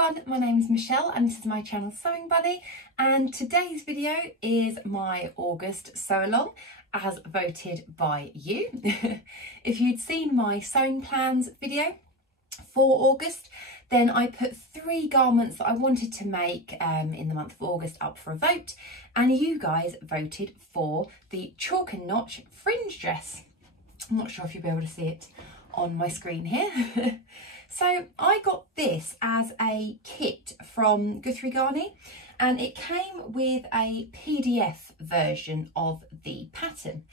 everyone, my name is Michelle and this is my channel Sewing Buddy, and today's video is my August sew along as voted by you. If you'd seen my sewing plans video for August, then I put 3 garments that I wanted to make in the month of August up for a vote, and you guys voted for the chalk and notch fringe dress. I'm not sure if you'll be able to see it on my screen here. So I got this as a kit from Guthrie Ghani, and it came with a PDF version of the pattern,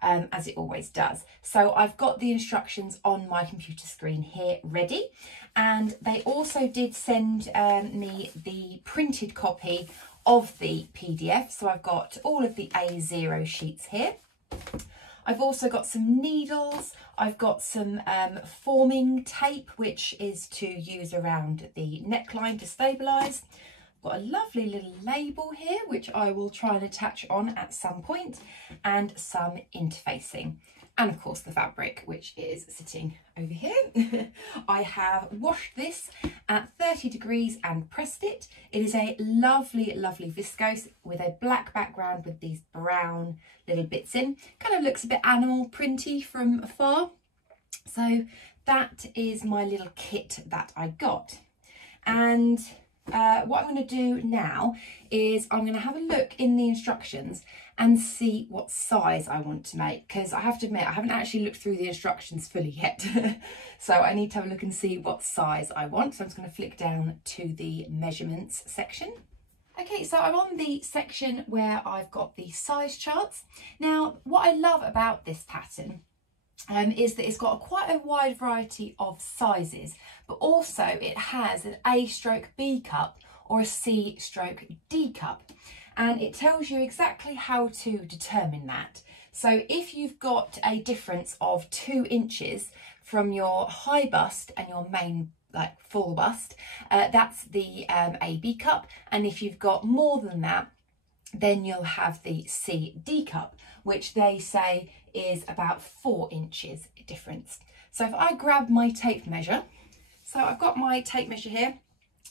as it always does. So I've got the instructions on my computer screen here ready, and they also did send me the printed copy of the PDF. So I've got all of the A0 sheets here. I've also got some needles, I've got some forming tape, which is to use around the neckline to stabilise. I've got a lovely little label here, which I will try and attach on at some point, and some interfacing. And of course the fabric, which is sitting over here. I have washed this at 30 degrees and pressed it. It is a lovely, lovely viscose with a black background with these brown little bits in. Kind of looks a bit animal printy from afar. So that is my little kit that I got. And what I'm going to do now is I'm going to have a look in the instructions and see what size I want to make, because I have to admit I haven't actually looked through the instructions fully yet. So I need to have a look and see what size I want. So I'm just going to flick down to the measurements section. Okay, so I'm on the section where I've got the size charts. Now, what I love about this pattern is that it's got quite a wide variety of sizes, but also it has an A/B cup or a C/D cup, and it tells you exactly how to determine that. So if you've got a difference of 2 inches from your high bust and your main full bust, that's the AB cup, and if you've got more than that, then you'll have the CD cup, which they say is about 4 inches difference. So if I grab my tape measure, so I've got my tape measure here.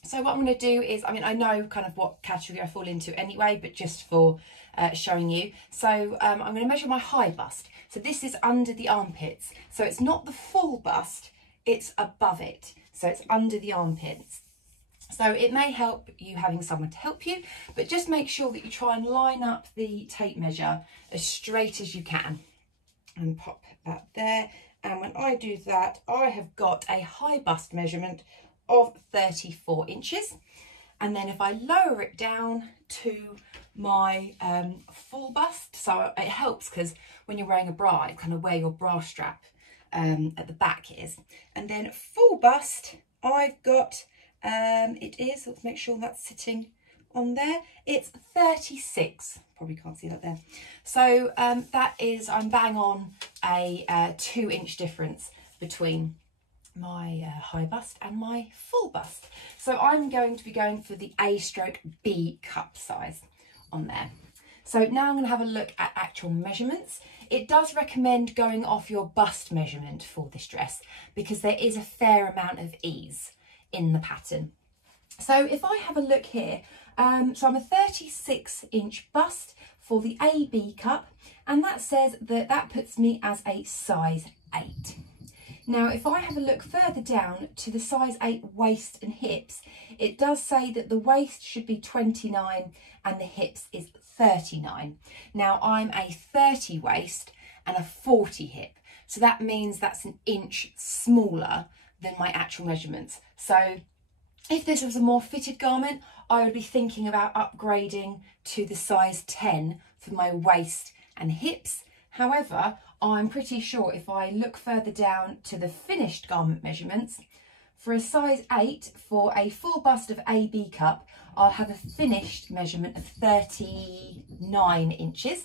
So what I'm going to do is, I mean, I know kind of what category I fall into anyway, but just for showing you. So I'm going to measure my high bust. So this is under the armpits. So it's not the full bust, it's above it. So it's under the armpits. So it may help you having someone to help you, but just make sure that you try and line up the tape measure as straight as you can. And pop that there. And when I do that, I have got a high bust measurement of 34 inches. And then if I lower it down to my full bust, so it helps because when you're wearing a bra, it's kind of where your bra strap at the back is. And then full bust, I've got, let's make sure that's sitting on there, it's 36. Probably can't see that there. So that is, I'm bang on a 2-inch difference between my high bust and my full bust. So I'm going to be going for the A/B cup size on there. So now I'm going to have a look at actual measurements. It does recommend going off your bust measurement for this dress because there is a fair amount of ease in the pattern. So if I have a look here, so I'm a 36-inch bust for the AB cup, and that says that that puts me as a size 8. Now, if I have a look further down to the size 8 waist and hips, it does say that the waist should be 29 and the hips is 39. Now, I'm a 30 waist and a 40 hip, so that means that's an inch smaller than my actual measurements. So if this was a more fitted garment, I would be thinking about upgrading to the size 10 for my waist and hips. However, I'm pretty sure if I look further down to the finished garment measurements, for a size 8 for a full bust of AB cup, I'll have a finished measurement of 39 inches.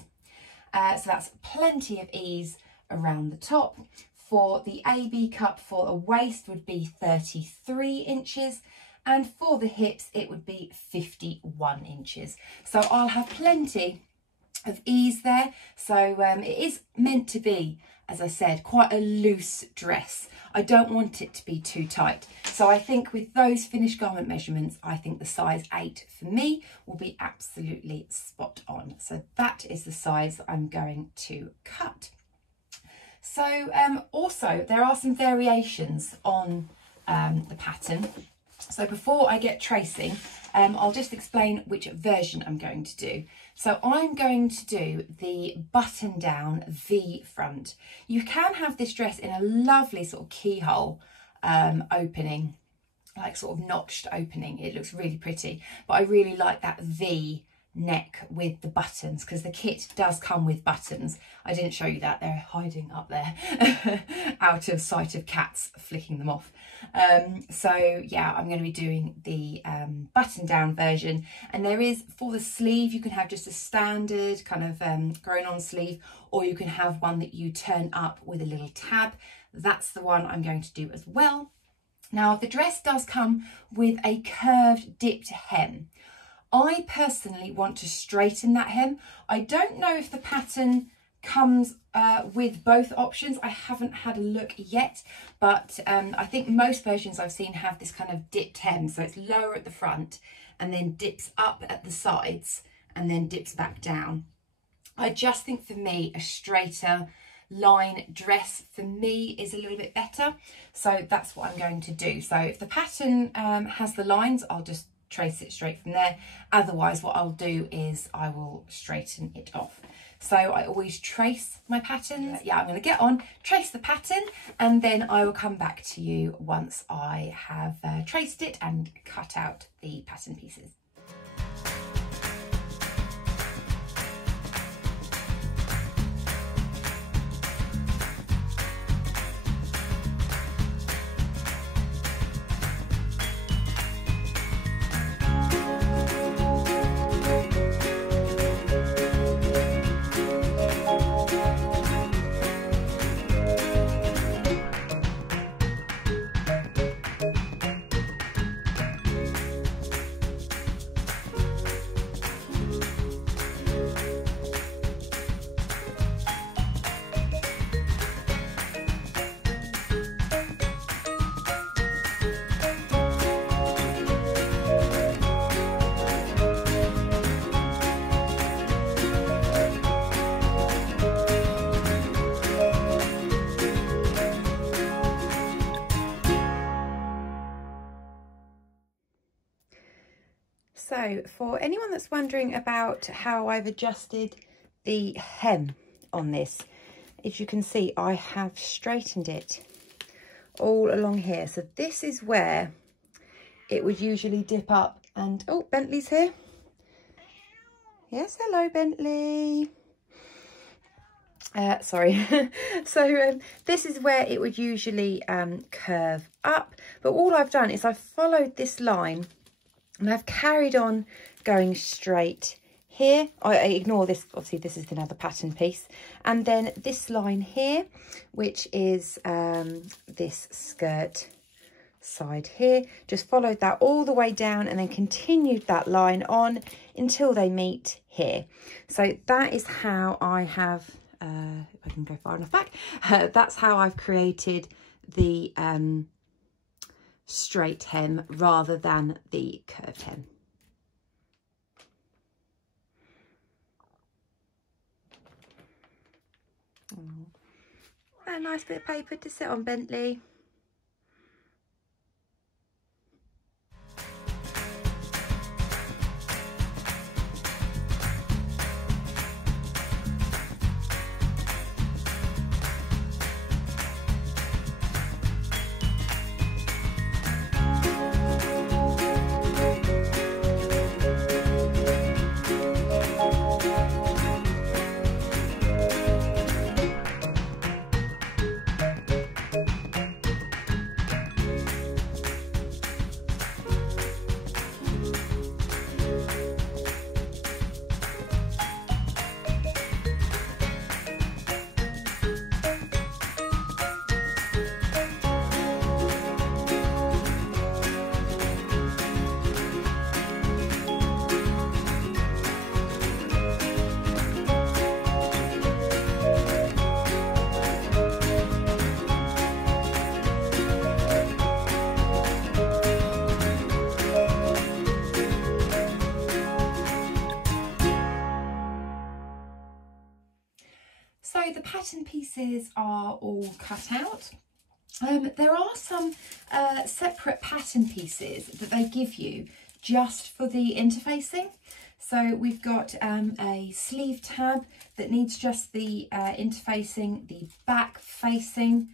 So that's plenty of ease around the top. For the AB cup for a waist would be 33 inches. And for the hips, it would be 51 inches. So I'll have plenty of ease there. So it is meant to be, as I said, quite a loose dress. I don't want it to be too tight. So I think with those finished garment measurements, I think the size 8 for me will be absolutely spot on. So that is the size I'm going to cut. So also there are some variations on the pattern. So before I get tracing, I'll just explain which version I'm going to do. So I'm going to do the button down V front. You can have this dress in a lovely sort of keyhole opening, like sort of notched opening. It looks really pretty, but I really like that V neck with the buttons, because the kit does come with buttons. I didn't show you that, they're hiding up there out of sight of cats flicking them off. So yeah, I'm going to be doing the button down version, and there is, for the sleeve, you can have just a standard kind of grown on sleeve, or you can have one that you turn up with a little tab. That's the one I'm going to do as well. Now the dress does come with a curved dipped hem. I personally want to straighten that hem. I don't know if the pattern comes with both options. I haven't had a look yet, but I think most versions I've seen have this kind of dipped hem. So it's lower at the front and then dips up at the sides and then dips back down. I just think for me, a straighter line dress for me is a little bit better. So that's what I'm going to do. So if the pattern has the lines, I'll just trace it straight from there. Otherwise, what I'll do is I will straighten it off. So I always trace my patterns. Yeah, I'm going to get on, trace the pattern, and then I will come back to you once I have traced it and cut out the pattern pieces. So for anyone that's wondering about how I've adjusted the hem on this, as you can see, I have straightened it all along here. So this is where it would usually dip up and, oh, Bentley's here. Yes, hello, Bentley. Sorry. So this is where it would usually curve up. But all I've done is I've followed this line and I've carried on going straight here. I ignore this, obviously this is another pattern piece. And then this line here, which is this skirt side here, just followed that all the way down and then continued that line on until they meet here. So that is how I have, if I can go far enough back, that's how I've created the straight hem rather than the curved hem. A nice bit of paper to sit on, Bentley. So the pattern pieces are all cut out. There are some separate pattern pieces that they give you just for the interfacing. So we've got a sleeve tab that needs just the interfacing, the back facing,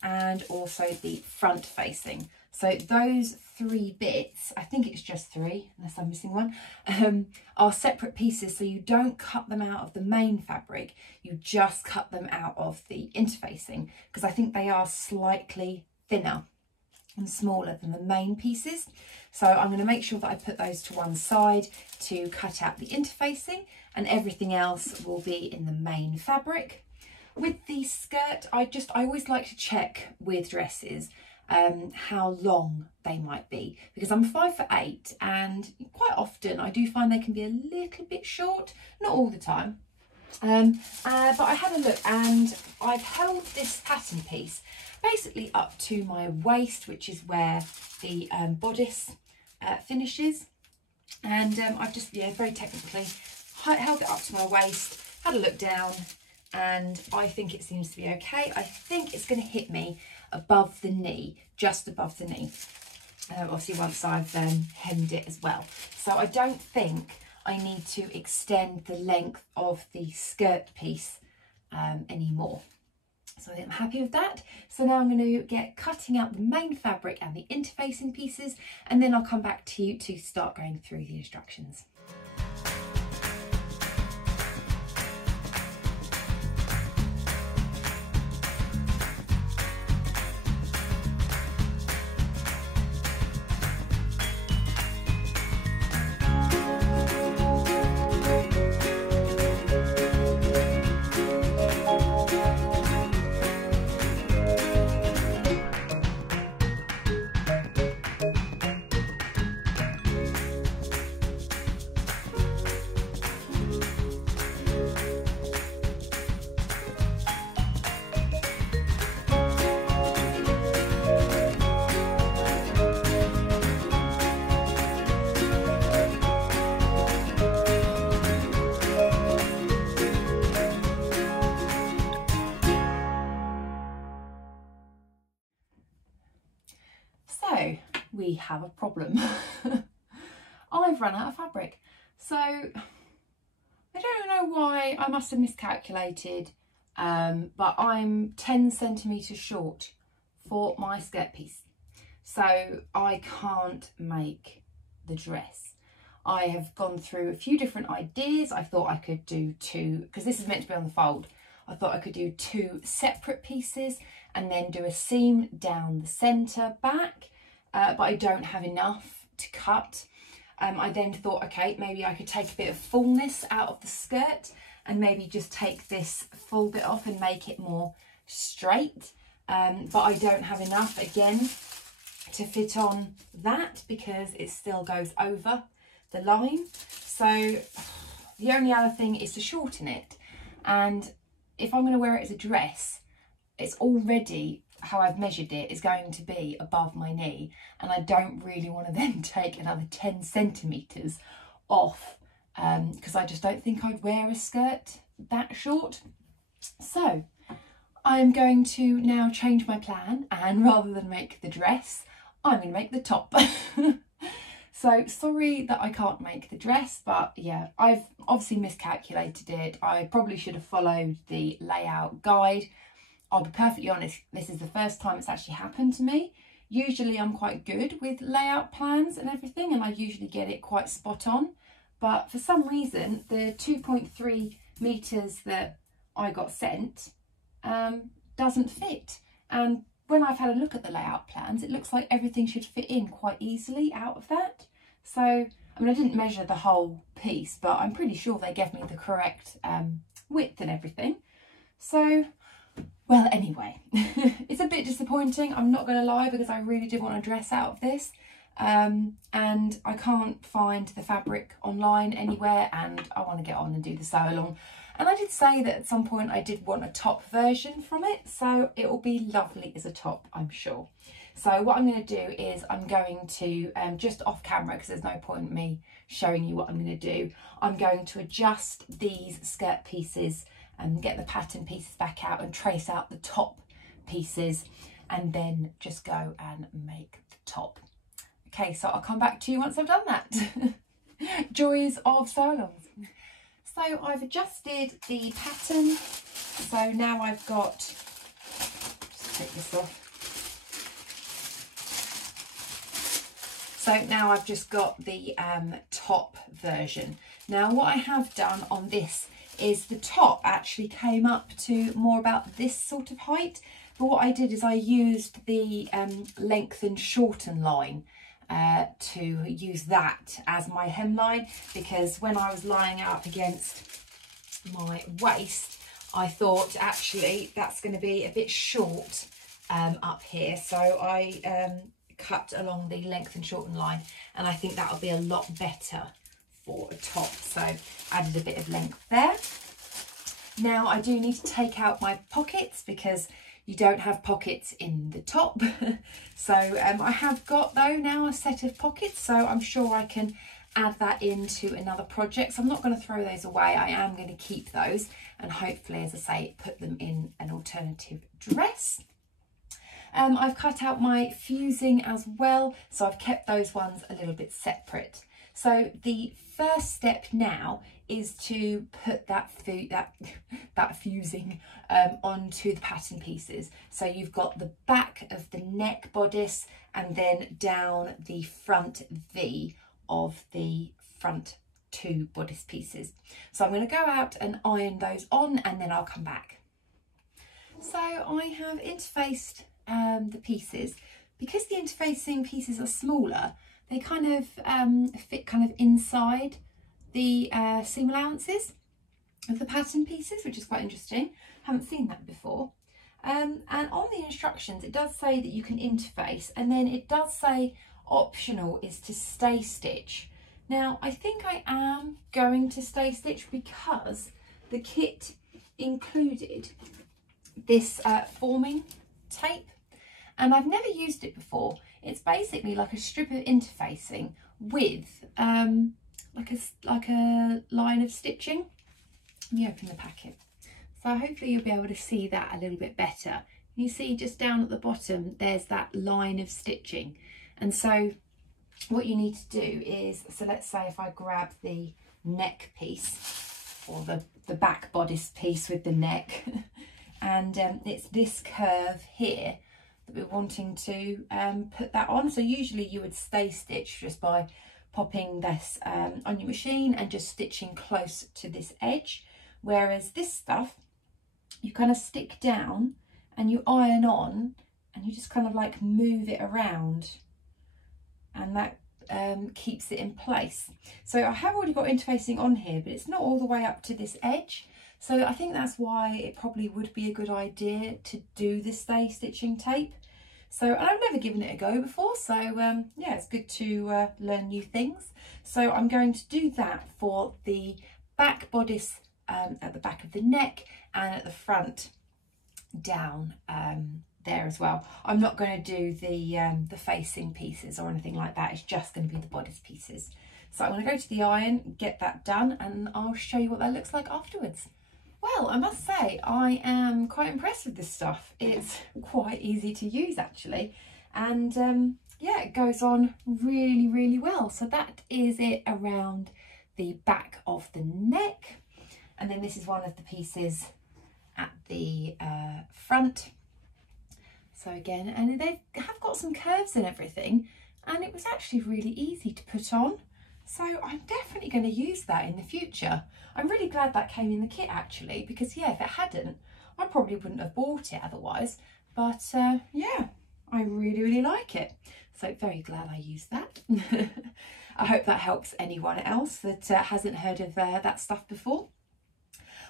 and also the front facing. So those 3 bits, I think it's just 3 unless I'm missing one, are separate pieces, so you don't cut them out of the main fabric, you just cut them out of the interfacing, because I think they are slightly thinner and smaller than the main pieces. So I'm going to make sure that I put those to one side to cut out the interfacing, and everything else will be in the main fabric. With the skirt, I always like to check with dresses how long they might be, because I'm 5'8", and quite often I do find they can be a little bit short, not all the time. But I had a look, and I've held this pattern piece basically up to my waist, which is where the bodice finishes, and I've just, very technically held it up to my waist, had a look down, and I think it seems to be okay. I think it's going to hit me above the knee, just above the knee, obviously once I've hemmed it as well. So I don't think I need to extend the length of the skirt piece anymore. So I think I'm happy with that. So now I'm going to get cutting out the main fabric and the interfacing pieces, and then I'll come back to you to start going through the instructions. So we have a problem. I've run out of fabric. So I don't know why, I must have miscalculated, but I'm 10 centimetres short for my skirt piece. So I can't make the dress. I have gone through a few different ideas. I thought I could do 2, because this is meant to be on the fold. I thought I could do 2 separate pieces and then do a seam down the centre back, but I don't have enough to cut. I then thought, okay, maybe I could take a bit of fullness out of the skirt and maybe just take this full bit off and make it more straight. But I don't have enough, again, to fit on that because it still goes over the line. So the only other thing is to shorten it. And if I'm going to wear it as a dress, it's already, how I've measured it, is going to be above my knee, and I don't really want to then take another 10 centimetres off, because I just don't think I'd wear a skirt that short. So I'm going to now change my plan, and rather than make the dress, I'm going to make the top. So sorry that I can't make the dress, but yeah, I've obviously miscalculated it. I probably should have followed the layout guide. I'll be perfectly honest, this is the first time it's actually happened to me. Usually I'm quite good with layout plans and everything, and I usually get it quite spot on. But for some reason, the 2.3 metres that I got sent doesn't fit. And when I've had a look at the layout plans, it looks like everything should fit in quite easily out of that. So, I mean, I didn't measure the whole piece, but I'm pretty sure they gave me the correct width and everything. So, well, anyway, it's a bit disappointing, I'm not going to lie, because I really did want a dress out of this. And I can't find the fabric online anywhere, and I want to get on and do the sew along. And I did say that at some point I did want a top version from it, so it will be lovely as a top, I'm sure. So what I'm going to do is I'm going to, just off camera, because there's no point in me showing you what I'm going to do, I'm going to adjust these skirt pieces and get the pattern pieces back out and trace out the top pieces, and then just go and make the top. Okay, so I'll come back to you once I've done that. Joys of sew-alongs. So I've adjusted the pattern. So now I've got, just take this off. So now I've just got the top version. Now what I have done on this is the top actually came up to more about this sort of height. But what I did is I used the lengthen shorten line to use that as my hemline, because when I was lying up against my waist, I thought actually that's going to be a bit short up here. So I cut along the lengthen shorten line, and I think that'll be a lot better for a top. So added a bit of length there. Now I do need to take out my pockets because you don't have pockets in the top. So I have got though now a set of pockets, so I'm sure I can add that into another project. So I'm not going to throw those away. I am going to keep those and hopefully, as I say, put them in an alternative dress. I've cut out my fusing as well, so I've kept those ones a little bit separate. So the first step now is to put that fusing onto the pattern pieces. So you've got the back of the neck bodice and then down the front V of the front two bodice pieces. So I'm going to go out and iron those on, and then I'll come back. So I have interfaced the pieces. Because the interfacing pieces are smaller, they kind of fit kind of inside the seam allowances of the pattern pieces, which is quite interesting. Haven't seen that before. And on the instructions it does say that you can interface, and then it does say optional is to stay stitch. Now I think I am going to stay stitch because the kit included this forming tape, and I've never used it before. It's basically like a strip of interfacing with like a line of stitching. Let me open the packet. So hopefully you'll be able to see that a little bit better. You see just down at the bottom there's that line of stitching, and so what you need to do is, so let's say if I grab the neck piece, or the back bodice piece with the neck, and it's this curve here that we're wanting to put that on. So usually you would stay stitch just by popping this on your machine and just stitching close to this edge, whereas this stuff you kind of stick down and you iron on, and you just kind of like move it around, and that keeps it in place. So I have already got interfacing on here, but it's not all the way up to this edge. So I think that's why it probably would be a good idea to do the stay stitching tape. So I've never given it a go before, so yeah, it's good to learn new things. So I'm going to do that for the back bodice at the back of the neck, and at the front down there as well. I'm not going to do the facing pieces or anything like that. It's just going to be the bodice pieces. So I'm going to go to the iron, get that done, and I'll show you what that looks like afterwards. Well, I must say I am quite impressed with this stuff. It's quite easy to use actually, and yeah, it goes on really, really well. So that is it around the back of the neck, and then this is one of the pieces at the front. So again, and they have got some curves and everything, and it was actually really easy to put on. So I'm definitely going to use that in the future. I'm really glad that came in the kit actually, because yeah, if it hadn't, I probably wouldn't have bought it otherwise. But yeah, I really, really like it. So very glad I used that. I hope that helps anyone else that hasn't heard of that stuff before.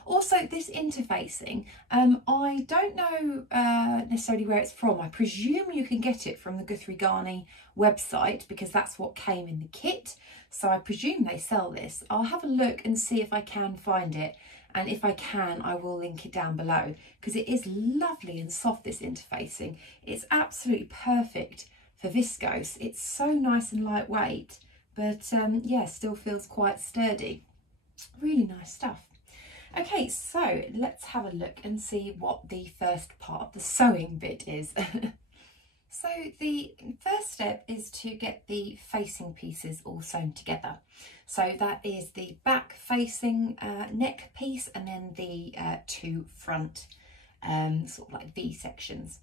Also, this interfacing, I don't know necessarily where it's from. I presume you can get it from the Guthrie Ghani website, because that's what came in the kit. So I presume they sell this. I'll have a look and see if I can find it. And if I can, I will link it down below, because it is lovely and soft, this interfacing. It's absolutely perfect for viscose. It's so nice and lightweight, but yeah, still feels quite sturdy. Really nice stuff. Okay, so let's have a look and see what the first part of the sewing bit is. So the first step is to get the facing pieces all sewn together. So that is the back facing neck piece and then the two front sort of like V sections.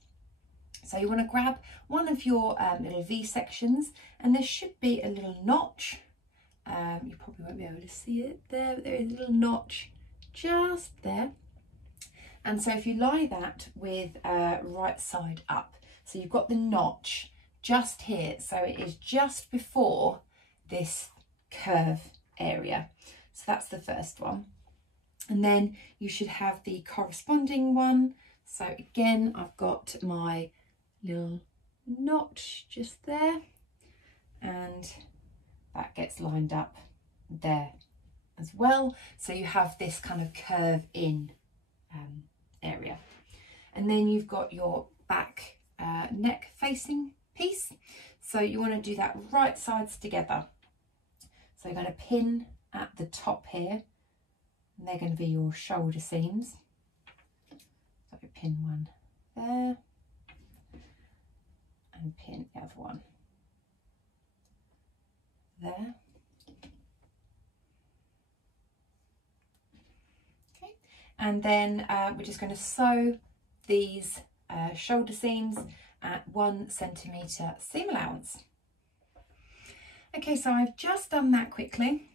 So you want to grab one of your little V sections, and there should be a little notch. You probably won't be able to see it there, but there is a little notch just there. And so if you lie that with right side up, so you've got the notch just here, so it is just before this curve area. So that's the first one. And then you should have the corresponding one. So again, I've got my little notch just there, and that gets lined up there as well. So you have this kind of curve in area. And then you've got your back neck facing piece. So you want to do that right sides together. So you're going to pin at the top here, and they're going to be your shoulder seams. So you pin one there and pin the other one there. Okay, and then we're just going to sew these shoulder seams at 1 centimetre seam allowance. Okay, so I've just done that quickly.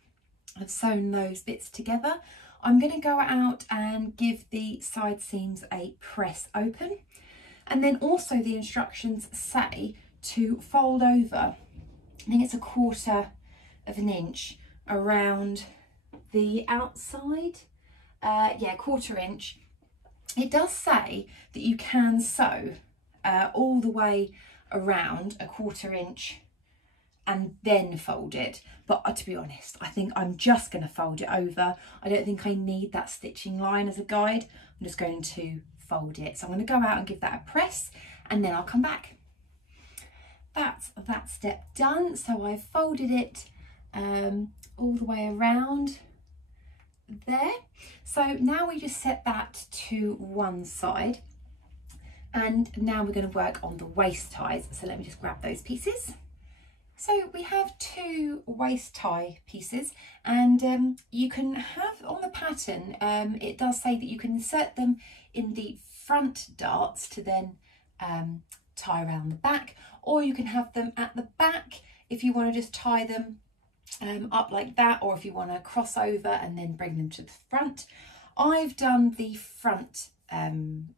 I've sewn those bits together. I'm going to go out and give the side seams a press open, and then also the instructions say to fold over, I think it's 1/4 of an inch around the outside, yeah, 1/4 inch. It does say that you can sew all the way around 1/4 inch and then fold it, but to be honest, I think I'm just going to fold it over. I don't think I need that stitching line as a guide. I'm just going to fold it. So I'm going to go out and give that a press, and then I'll come back. That's that step done. So I've folded it all the way around there. So now we just set that to one side, and now we're going to work on the waist ties. So let me just grab those pieces. So we have 2 waist tie pieces, and you can have on the pattern, it does say that you can insert them in the front darts to then tie around the back, or you can have them at the back if you want to just tie them up like that, or if you want to cross over and then bring them to the front. I've done the front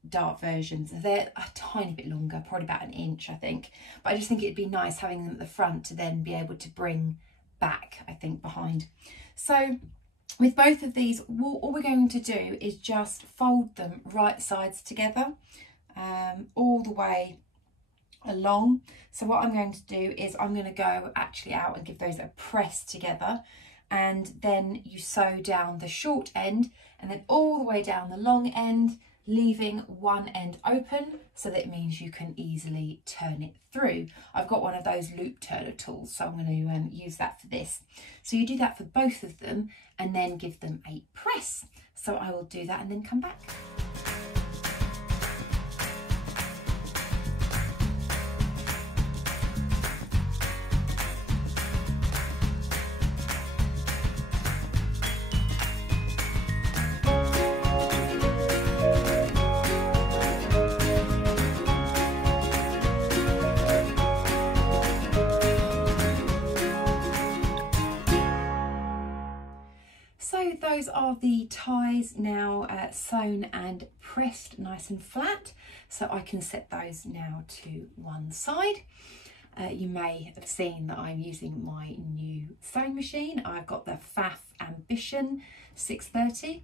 dart versions. They're a tiny bit longer, probably about 1 inch I think, but I just think it'd be nice having them at the front to then be able to bring back, I think, behind. So with both of these, all we're going to do is just fold them right sides together all the way along. So what I'm going to do is I'm going to go actually out and give those a press together, and then you sew down the short end and then all the way down the long end, leaving one end open, so that it means you can easily turn it through. I've got one of those loop turner tools, so I'm going to use that for this. So you do that for both of them and then give them a press. So I will do that and then come back. So those are the ties now sewn and pressed nice and flat, so I can set those now to one side. You may have seen that I'm using my new sewing machine. I've got the Pfaff Ambition630.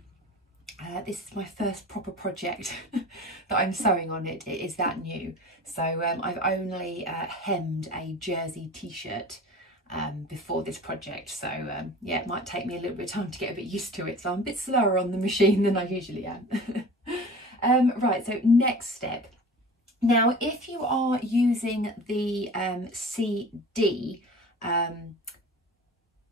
This is my first proper project that I'm sewing on it. It is that new. So I've only hemmed a jersey t-shirt before this project, so yeah, it might take me a little bit of time to get a bit used to it, so I'm a bit slower on the machine than I usually am. Right, so next step. Now if you are using the CD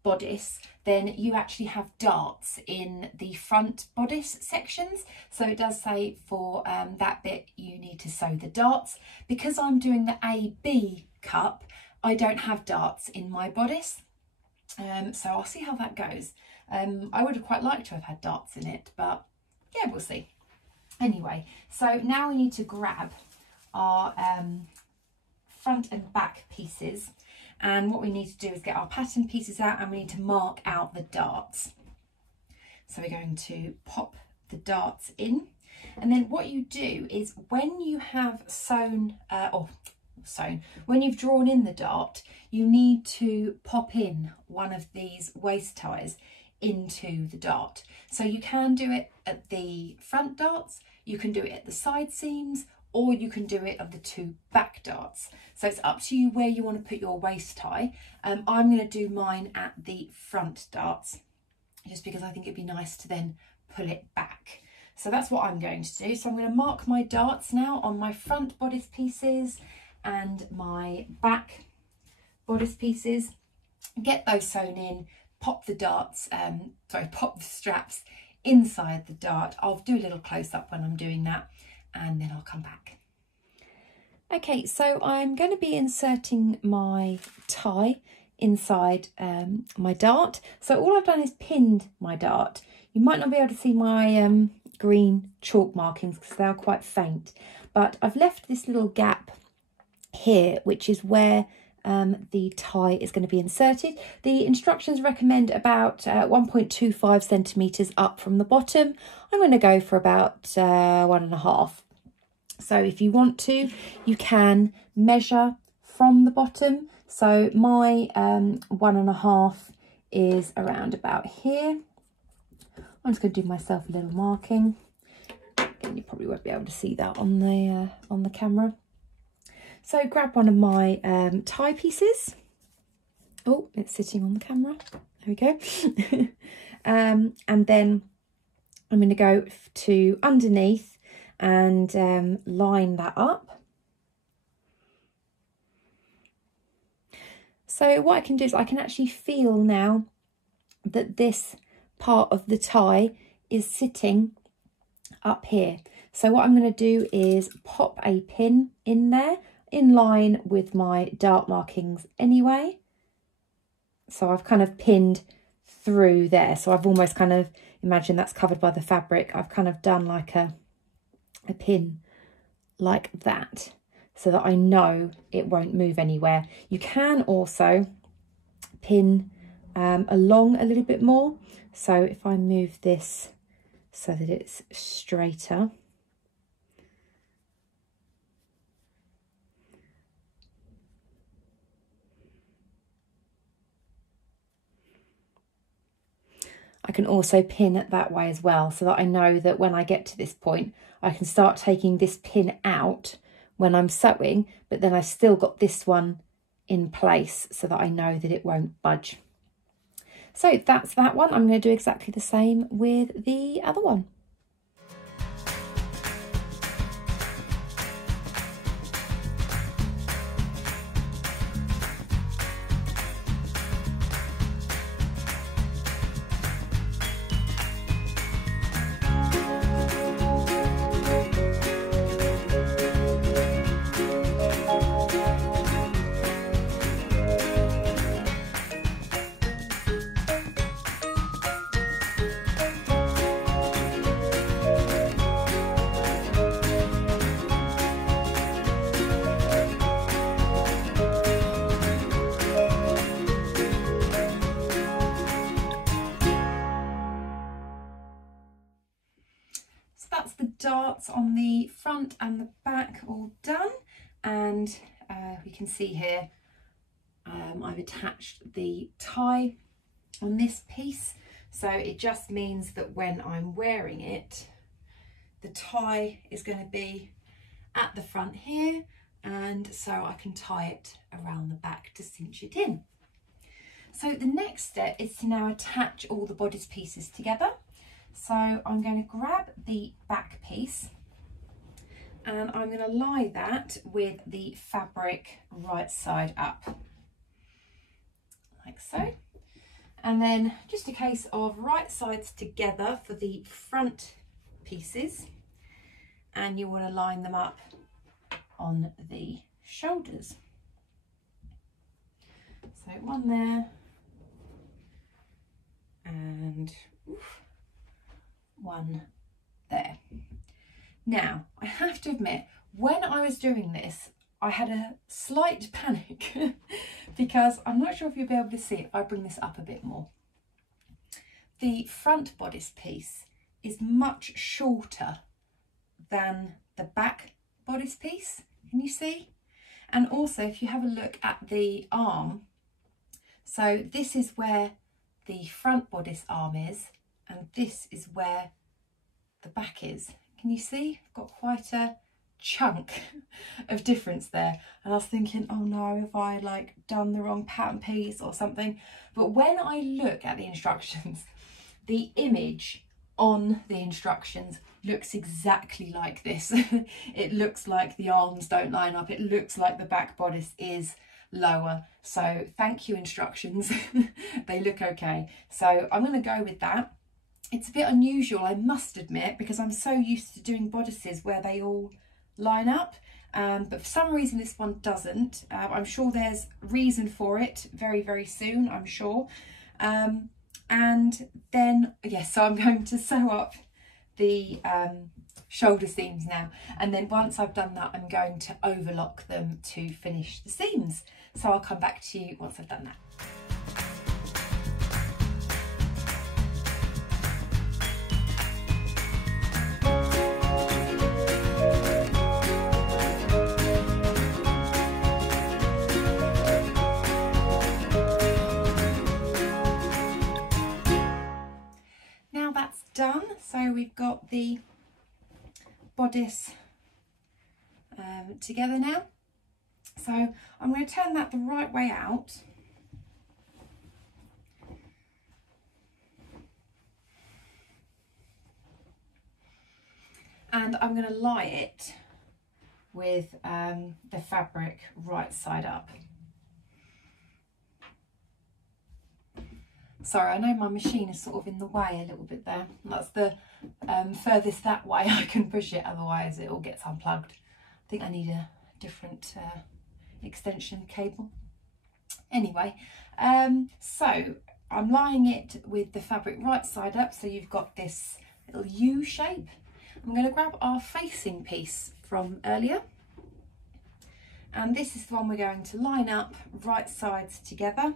bodice, then you actually have darts in the front bodice sections. So it does say for that bit you need to sew the darts. Because I'm doing the AB cup, I don't have darts in my bodice. So I'll see how that goes. I would have quite liked to have had darts in it, but yeah, we'll see. Anyway, so now we need to grab our front and back pieces, and what we need to do is get our pattern pieces out, and we need to mark out the darts. So we're going to pop the darts in, and then what you do is when you have when you've drawn in the dart, you need to pop in one of these waist ties into the dart. So you can do it at the front darts, you can do it at the side seams, or you can do it of the two back darts. So it's up to you where you want to put your waist tie. I'm going to do mine at the front darts, just because I think it'd be nice to then pull it back. So that's what I'm going to do. So I'm going to mark my darts now on my front bodice pieces and my back bodice pieces. Get those sewn in, pop the darts, pop the straps inside the dart. I'll do a little close up when I'm doing that, and then I'll come back. Okay, so I'm going to be inserting my tie inside my dart. So all I've done is pinned my dart. You might not be able to see my green chalk markings because they are quite faint, but I've left this little gap here, which is where the tie is going to be inserted. The instructions recommend about 1.25 centimetres up from the bottom. I'm going to go for about 1.5. So if you want to, you can measure from the bottom. So my 1.5 is around about here. I'm just going to do myself a little marking. And you probably won't be able to see that on the camera. So grab one of my tie pieces. Oh, it's sitting on the camera. There we go. And then I'm going to go to underneath and line that up. So what I can do is I can actually feel now that this part of the tie is sitting up here. So what I'm going to do is pop a pin in there in line with my dart markings anyway. So I've kind of pinned through there. So I've almost kind of, imagine that's covered by the fabric. I've kind of done like a pin like that so that I know it won't move anywhere. You can also pin along a little bit more. So if I move this so that it's straighter, I can also pin it that way as well, so that I know that when I get to this point, I can start taking this pin out when I'm sewing, but then I've still got this one in place so that I know that it won't budge. So that's that one. I'm going to do exactly the same with the other one. Darts on the front and the back all done, and we can see here I've attached the tie on this piece, so it just means that when I'm wearing it, the tie is going to be at the front here, and so I can tie it around the back to cinch it in. So the next step is to now attach all the bodice pieces together. So I'm going to grab the back piece and I'm going to lie that with the fabric right side up, like so. And then just a case of right sides together for the front pieces, and you want to line them up on the shoulders. So one there, and one there. Now, I have to admit, when I was doing this, I had a slight panic because I'm not sure if you'll be able to see it if I bring this up a bit more. The front bodice piece is much shorter than the back bodice piece. Can you see? And also, if you have a look at the arm, so this is where the front bodice arm is, and this is where the back is. Can you see? I've got quite a chunk of difference there, and I was thinking, oh no, have I like done the wrong pattern piece or something? But when I look at the instructions, the image on the instructions looks exactly like this. It looks like the arms don't line up, it looks like the back bodice is lower. So thank you, instructions. They look okay, so I'm going to go with that. It's a bit unusual, I must admit, because I'm so used to doing bodices where they all line up, but for some reason this one doesn't. I'm sure there's reason for it very, very soon, I'm sure. And then, yes, so I'm going to sew up the shoulder seams now, and then once I've done that, I'm going to overlock them to finish the seams. So I'll come back to you once I've done that. Done. So we've got the bodice together now. So I'm going to turn that the right way out. And I'm going to lie it with the fabric right side up. Sorry, I know my machine is sort of in the way a little bit there. That's the furthest that way I can push it, otherwise it all gets unplugged. I think I need a different extension cable. Anyway, so I'm lying it with the fabric right side up, so you've got this little U shape. I'm going to grab our facing piece from earlier, and this is the one we're going to line up right sides together.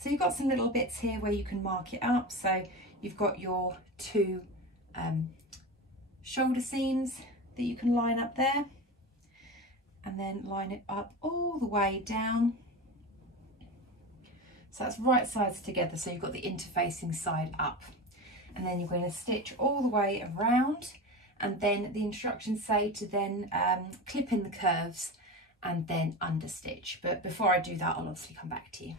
So you've got some little bits here where you can mark it up. So you've got your two shoulder seams that you can line up there, and then line it up all the way down. So that's right sides together, so you've got the interfacing side up. And then you're going to stitch all the way around, and then the instructions say to then clip in the curves and then understitch. But before I do that, I'll obviously come back to you.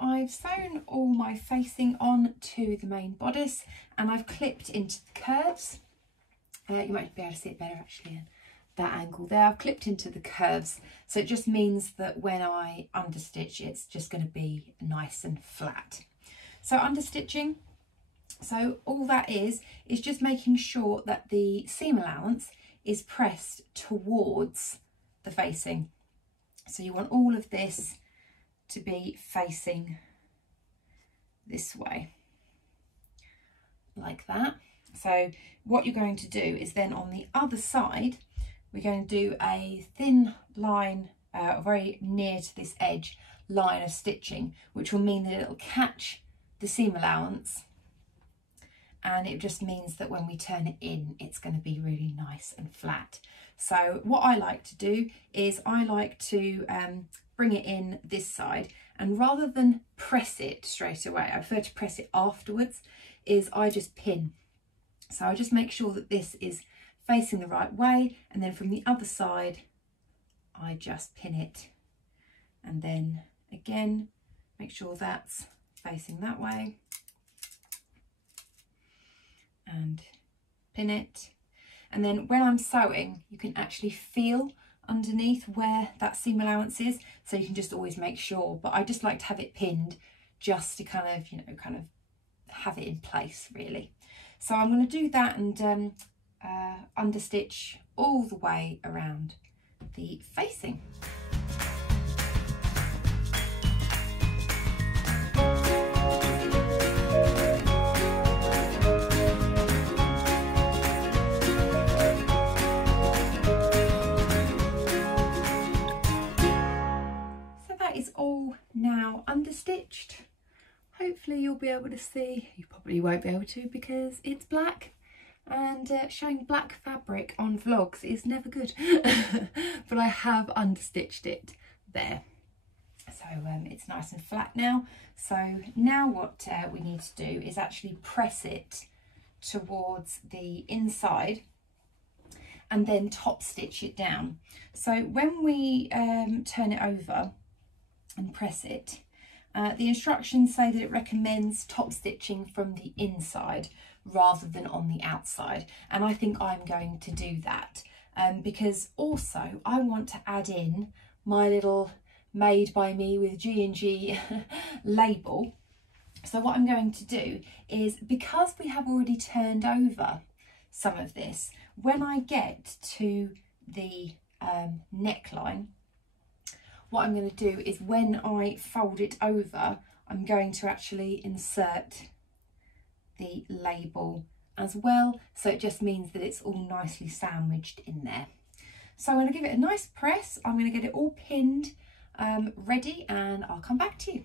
I've sewn all my facing on to the main bodice, and I've clipped into the curves. You might be able to see it better actually in that angle there. I've clipped into the curves, so it just means that when I understitch, it's just going to be nice and flat. So understitching, so all that is just making sure that the seam allowance is pressed towards the facing. So you want all of this to be facing this way, like that. So what you're going to do is then on the other side, we're going to do a thin line, very near to this edge line of stitching, which will mean that it'll catch the seam allowance, and it just means that when we turn it in, it's going to be really nice and flat. So what I like to do is I like to bring it in this side, and rather than press it straight away, I prefer to press it afterwards, is I just pin. So I just make sure that this is facing the right way, and then from the other side I just pin it, and then again make sure that's facing that way and pin it. And then when I'm sewing, you can actually feel underneath where that seam allowance is, so you can just always make sure, but I just like to have it pinned just to kind of, you know, kind of have it in place really. So I'm going to do that and understitch all the way around the facing. So that is all now understitched. Hopefully you'll be able to see. You probably won't be able to because it's black, and showing black fabric on vlogs is never good. But I have understitched it there, so it's nice and flat now. So now what we need to do is actually press it towards the inside and then top stitch it down. So when we turn it over and press it, the instructions say that it recommends top stitching from the inside rather than on the outside, and I think I'm going to do that because also I want to add in my little made by me with G&G label. So what I'm going to do is, because we have already turned over some of this, when I get to the neckline, what I'm going to do is when I fold it over, I'm going to actually insert the label as well, so it just means that it's all nicely sandwiched in there. So I'm going to give it a nice press. I'm going to get it all pinned ready, and I'll come back to you.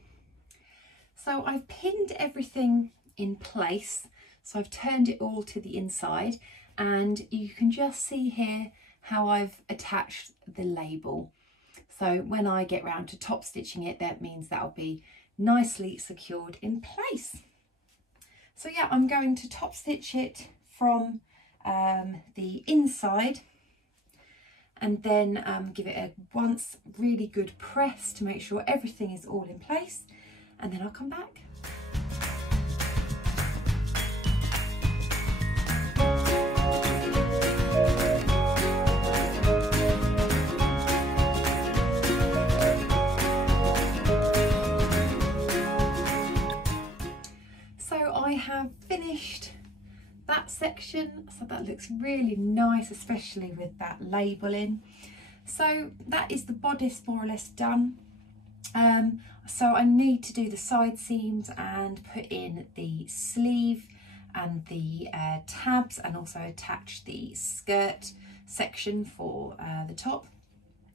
So I've pinned everything in place, so I've turned it all to the inside, and you can just see here how I've attached the label. So when I get round to top stitching it, that means that'll be nicely secured in place. So yeah, I'm going to top stitch it from the inside, and then give it a once really good press to make sure everything is all in place, and then I'll come back. I have finished that section, so that looks really nice, especially with that label in. So that is the bodice more or less done. So I need to do the side seams and put in the sleeve and the tabs, and also attach the skirt section for the top.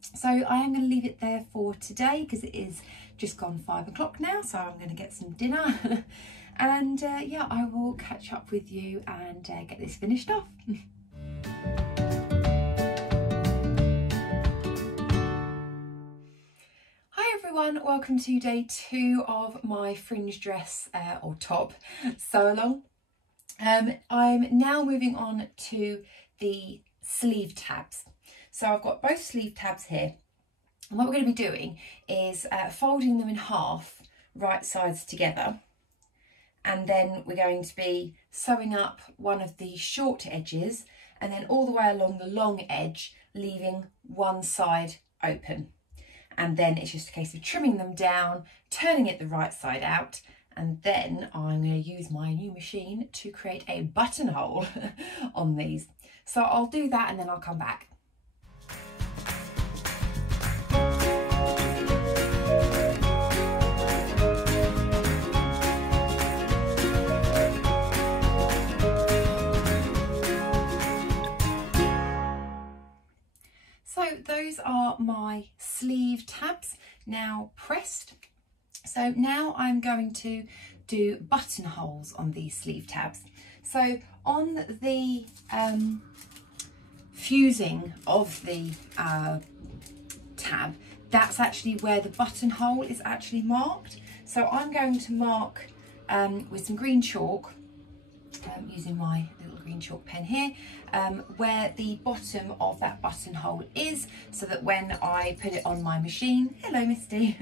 So I am going to leave it there for today because it is just gone 5 o'clock now, so I'm going to get some dinner. And yeah, I will catch up with you and get this finished off. Hi everyone, welcome to day 2 of my fringe dress or top sew along. I'm now moving on to the sleeve tabs. So I've got both sleeve tabs here, and what we're going to be doing is folding them in half, right sides together. And then we're going to be sewing up one of the short edges, and then all the way along the long edge, leaving one side open. And then it's just a case of trimming them down, turning it the right side out, and then I'm going to use my new machine to create a buttonhole on these. So I'll do that and then I'll come back. So those are my sleeve tabs now pressed. So now I'm going to do buttonholes on these sleeve tabs. So on the fusing of the tab, that's actually where the buttonhole is actually marked. So I'm going to mark with some green chalk, using my little green chalk pen here, where the bottom of that buttonhole is, so that when I put it on my machine, hello Misty,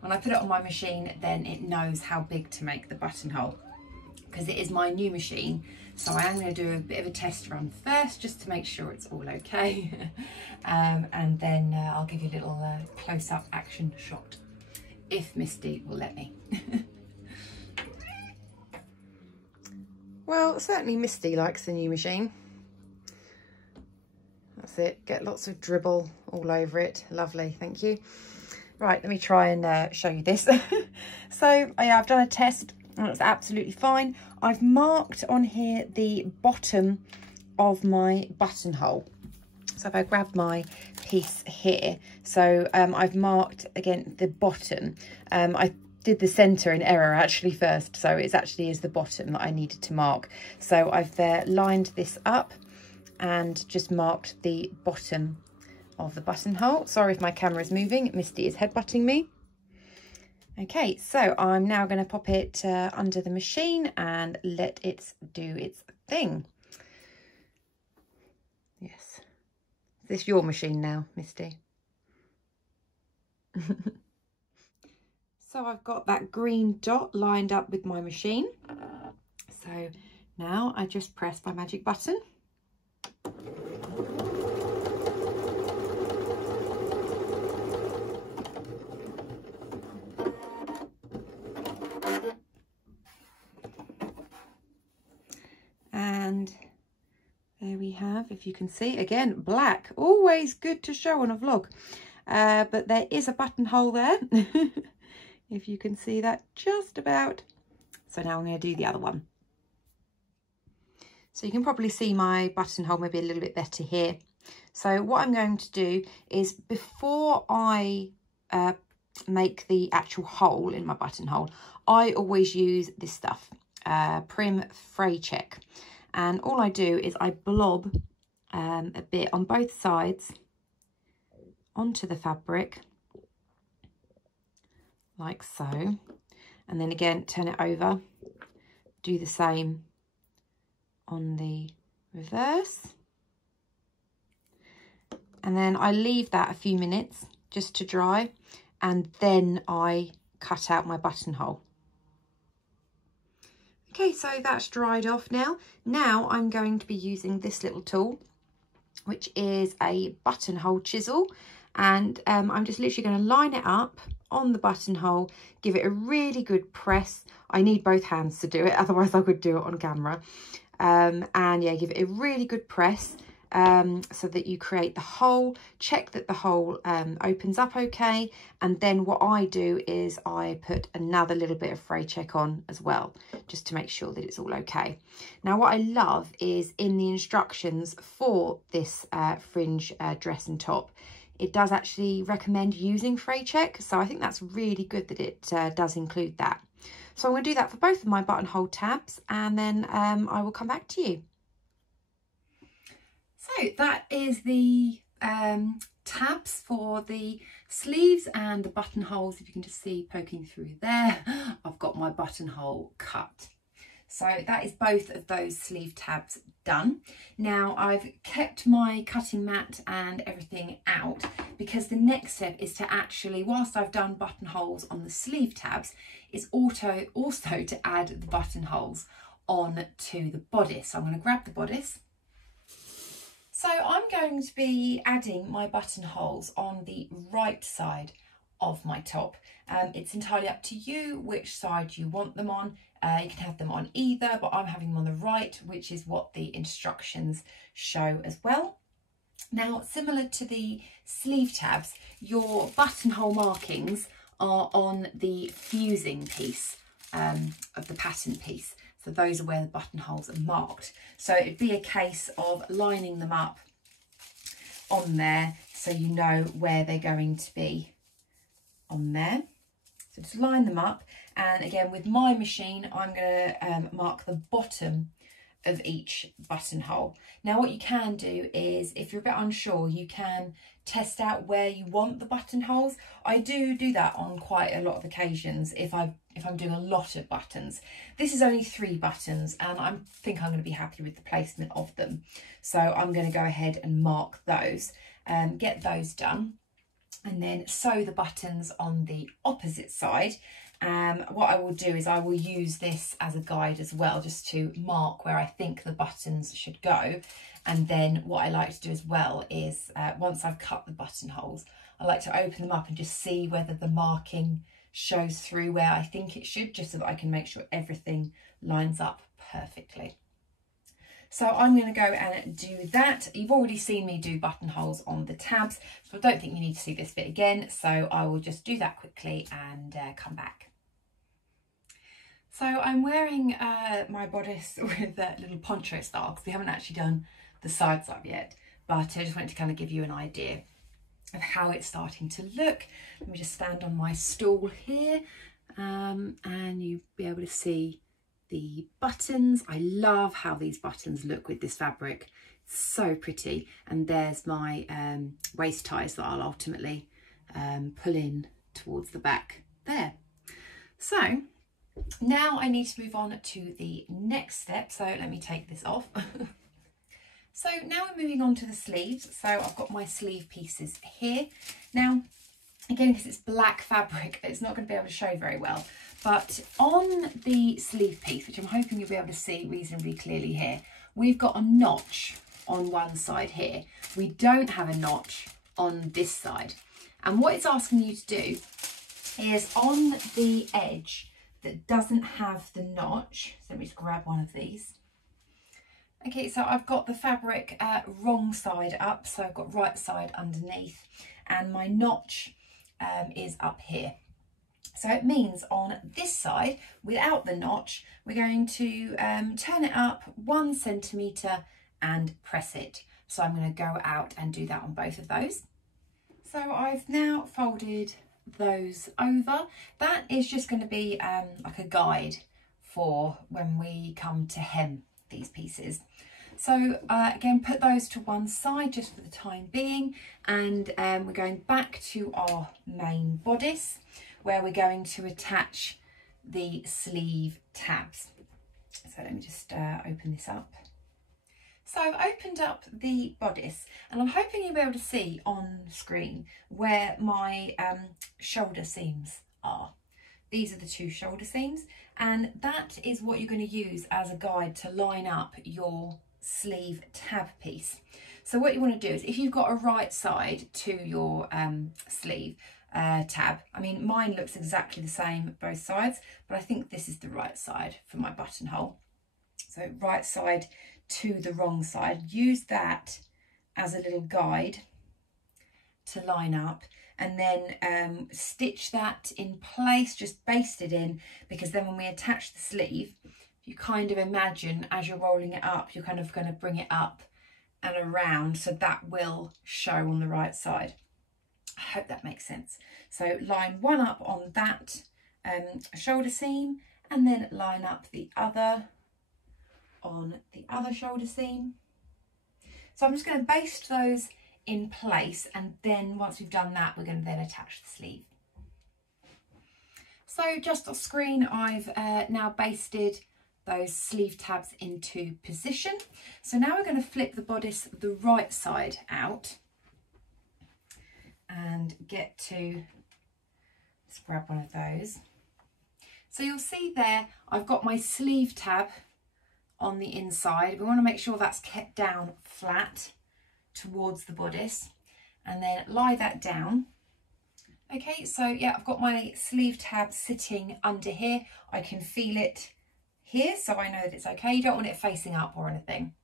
when I put it on my machine, then it knows how big to make the buttonhole, because it is my new machine. So I am going to do a bit of a test run first, just to make sure it's all okay. And then I'll give you a little close-up action shot, if Misty will let me. Well, certainly Misty likes the new machine. That's it, get lots of dribble all over it. Lovely, thank you. Right, let me try and show you this. So yeah, I've done a test and it's absolutely fine. I've marked on here the bottom of my buttonhole. So if I grab my piece here, so I've marked again the bottom. I did the centre in error actually first, so it actually is the bottom that I needed to mark. So I've lined this up and just marked the bottom of the buttonhole. Sorry if my camera is moving, Misty is headbutting me. Okay, so I'm now going to pop it under the machine and let it do its thing. Yes. Is this your machine now, Misty? So I've got that green dot lined up with my machine. So now I just press my magic button. And there we have, if you can see, again, black, always good to show on a vlog. But there is a buttonhole there. If you can see that just about. So now I'm going to do the other one. So you can probably see my buttonhole maybe a little bit better here. So what I'm going to do is, before I make the actual hole in my buttonhole, I always use this stuff, Prim Fray Check. And all I do is I blob a bit on both sides onto the fabric, like so, and then again turn it over, do the same on the reverse, and then I leave that a few minutes just to dry, and then I cut out my buttonhole. Okay, so that's dried off now. Now I'm going to be using this little tool, which is a buttonhole chisel, and I'm just literally going to line it up on the buttonhole, give it a really good press. I need both hands to do it, otherwise I would do it on camera. And yeah, give it a really good press so that you create the hole. Check that the hole opens up okay, and then what I do is I put another little bit of fray check on as well, just to make sure that it's all okay. Now what I love is in the instructions for this fringe dress and top, it does actually recommend using fray check, so I think that's really good that it does include that. So I'm going to do that for both of my buttonhole tabs, and then I will come back to you. So that is the tabs for the sleeves and the buttonholes. If you can just see poking through there, I've got my buttonhole cut. So that is both of those sleeve tabs done. Now I've kept my cutting mat and everything out, because the next step is to actually, whilst I've done buttonholes on the sleeve tabs, is also to add the buttonholes on to the bodice. So I'm going to grab the bodice. So I'm going to be adding my buttonholes on the right side of my top. It's entirely up to you which side you want them on. You can have them on either, but I'm having them on the right, which is what the instructions show as well. Now, similar to the sleeve tabs, your buttonhole markings are on the fusing piece of the pattern piece. So those are where the buttonholes are marked. So it'd be a case of lining them up on there so you know where they're going to be on there. So just line them up, and again with my machine I'm going to mark the bottom of each buttonhole. Now what you can do is, if you're a bit unsure, you can test out where you want the buttonholes. I do that on quite a lot of occasions if I'm doing a lot of buttons. This is only 3 buttons and I think I'm going to be happy with the placement of them. So I'm going to go ahead and mark those, get those done, and then sew the buttons on the opposite side. What I will do is I will use this as a guide as well, just to mark where I think the buttons should go. And then what I like to do as well is once I've cut the buttonholes, I like to open them up and just see whether the marking shows through where I think it should, just so that I can make sure everything lines up perfectly. So I'm going to go and do that. You've already seen me do buttonholes on the tabs, so I don't think you need to see this bit again. So I will just do that quickly and come back. So I'm wearing my bodice with a little poncho style, because we haven't actually done the sides up yet, but I just wanted to kind of give you an idea of how it's starting to look. Let me just stand on my stool here, and you'll be able to see the buttons. I love how these buttons look with this fabric. It's so pretty. And there's my waist ties that I'll ultimately pull in towards the back there. So now I need to move on to the next step. So let me take this off. So now we're moving on to the sleeves. So I've got my sleeve pieces here. Now, again, because it's black fabric, it's not going to be able to show very well. But on the sleeve piece, which I'm hoping you'll be able to see reasonably clearly here, we've got a notch on one side here. We don't have a notch on this side. And what it's asking you to do is on the edge that doesn't have the notch, so let me just grab one of these. Okay, so I've got the fabric wrong side up, so I've got right side underneath, and my notch is up here. So it means on this side, without the notch, we're going to turn it up 1 centimetre and press it. So I'm going to go out and do that on both of those. So I've now folded those over. That is just going to be like a guide for when we come to hem these pieces. So again, put those to one side just for the time being, and we're going back to our main bodice, where we're going to attach the sleeve tabs. So let me just open this up. So I've opened up the bodice, and I'm hoping you'll be able to see on screen where my shoulder seams are. These are the 2 shoulder seams, and that is what you're going to use as a guide to line up your sleeve tab piece. So what you want to do is, if you've got a right side to your sleeve tab, I mean mine looks exactly the same both sides, but I think this is the right side for my buttonhole. So right side to the wrong side, use that as a little guide to line up, and then stitch that in place, just baste it in, because then when we attach the sleeve, you kind of imagine as you're rolling it up, you're kind of going to bring it up and around, so that will show on the right side. I hope that makes sense. So line one up on that shoulder seam, and then line up the other on the other shoulder seam. So I'm just going to baste those in place, and then once we've done that, we're going to then attach the sleeve. So just off screen, I've now basted those sleeve tabs into position. So now we're going to flip the bodice the right side out and get to, let's grab one of those. So you'll see there, I've got my sleeve tab on the inside. We want to make sure that's kept down flat towards the bodice, and then lie that down. Okay, so yeah, I've got my sleeve tab sitting under here. I can feel it here, so I know that it's okay. You don't want it facing up or anything.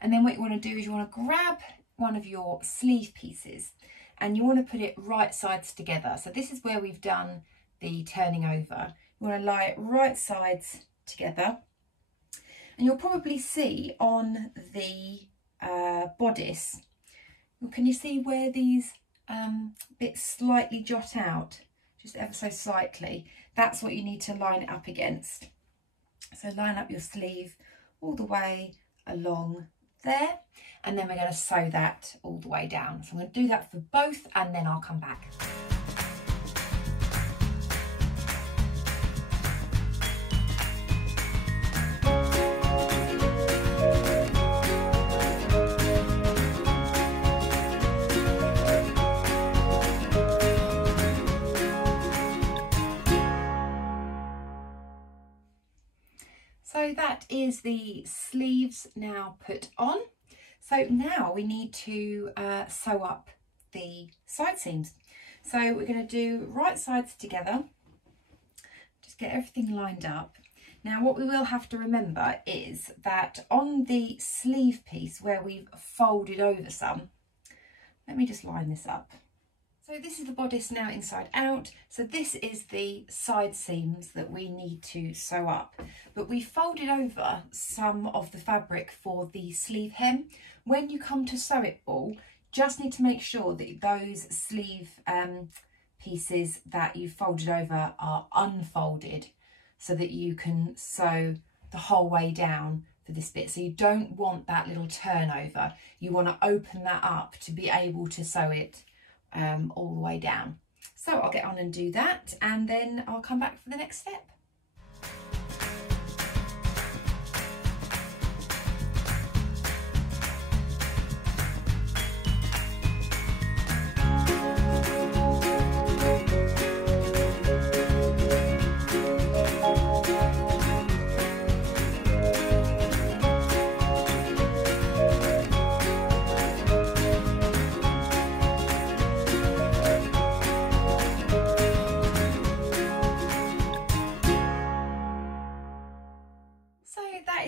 And then what you want to do is you want to grab one of your sleeve pieces and you want to put it right sides together. So this is where we've done the turning over. You want to lie it right sides together. And you'll probably see on the bodice, can you see where these bits slightly jot out, just ever so slightly? That's what you need to line it up against. So line up your sleeve all the way along there, and then we're going to sew that all the way down. So I'm going to do that for both, and then I'll come back. So that is the sleeves now put on. So now we need to sew up the side seams. So we're going to do right sides together, just get everything lined up. Now what we will have to remember is that on the sleeve piece where we've folded over some, let me just line this up. So this is the bodice now inside out. So this is the side seams that we need to sew up. But we folded over some of the fabric for the sleeve hem. When you come to sew it all, just need to make sure that those sleeve pieces that you folded over are unfolded so that you can sew the whole way down for this bit. So you don't want that little turnover. You want to open that up to be able to sew it all the way down. So I'll get on and do that, and then I'll come back for the next step.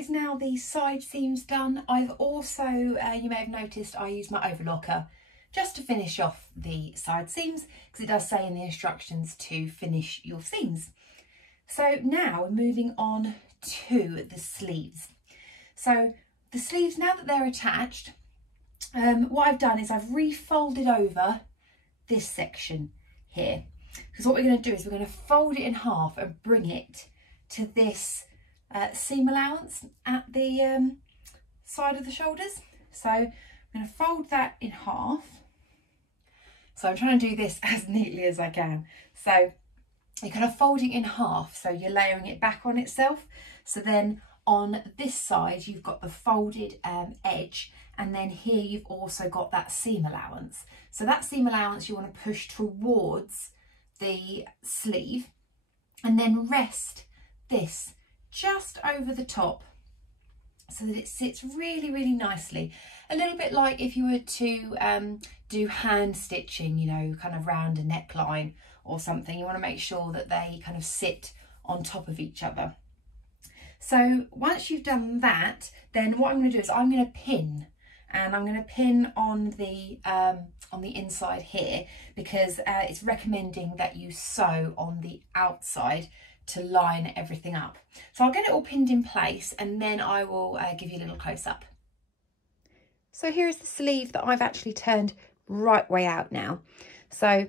Now the side seams done. I've also, you may have noticed, I use my overlocker just to finish off the side seams, because it does say in the instructions to finish your seams. So now we're moving on to the sleeves. So the sleeves, now that they're attached, what I've done is I've refolded over this section here, because what we're going to do is we're going to fold it in half and bring it to this seam allowance at the side of the shoulders. So I'm going to fold that in half. So I'm trying to do this as neatly as I can. So you're kind of folding in half, so you're layering it back on itself. So then on this side you've got the folded edge, and then here you've also got that seam allowance. So that seam allowance you want to push towards the sleeve, and then rest this just over the top so that it sits really, really nicely. A little bit like if you were to do hand stitching, you know, kind of round a neckline or something. You want to make sure that they kind of sit on top of each other. So once you've done that, then what I'm going to do is I'm going to pin, and I'm going to pin on the inside here, because it's recommending that you sew on the outside to line everything up. So I'll get it all pinned in place, and then I will give you a little close-up. So here's the sleeve that I've actually turned right way out now. So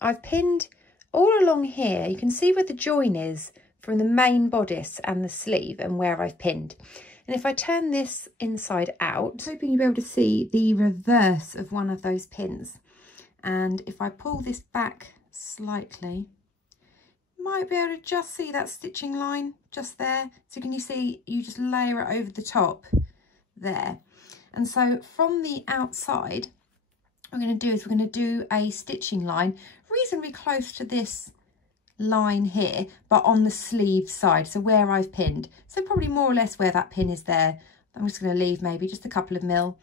I've pinned all along here. You can see where the join is from the main bodice and the sleeve, and where I've pinned. And if I turn this inside out, I'm hoping you'll be able to see the reverse of one of those pins. And if I pull this back slightly, might be able to just see that stitching line just there. So can you see, you just layer it over the top there. And so from the outside, what we're going to do is we're going to do a stitching line reasonably close to this line here, but on the sleeve side, so where I've pinned. So probably more or less where that pin is there. I'm just going to leave maybe just a couple of mil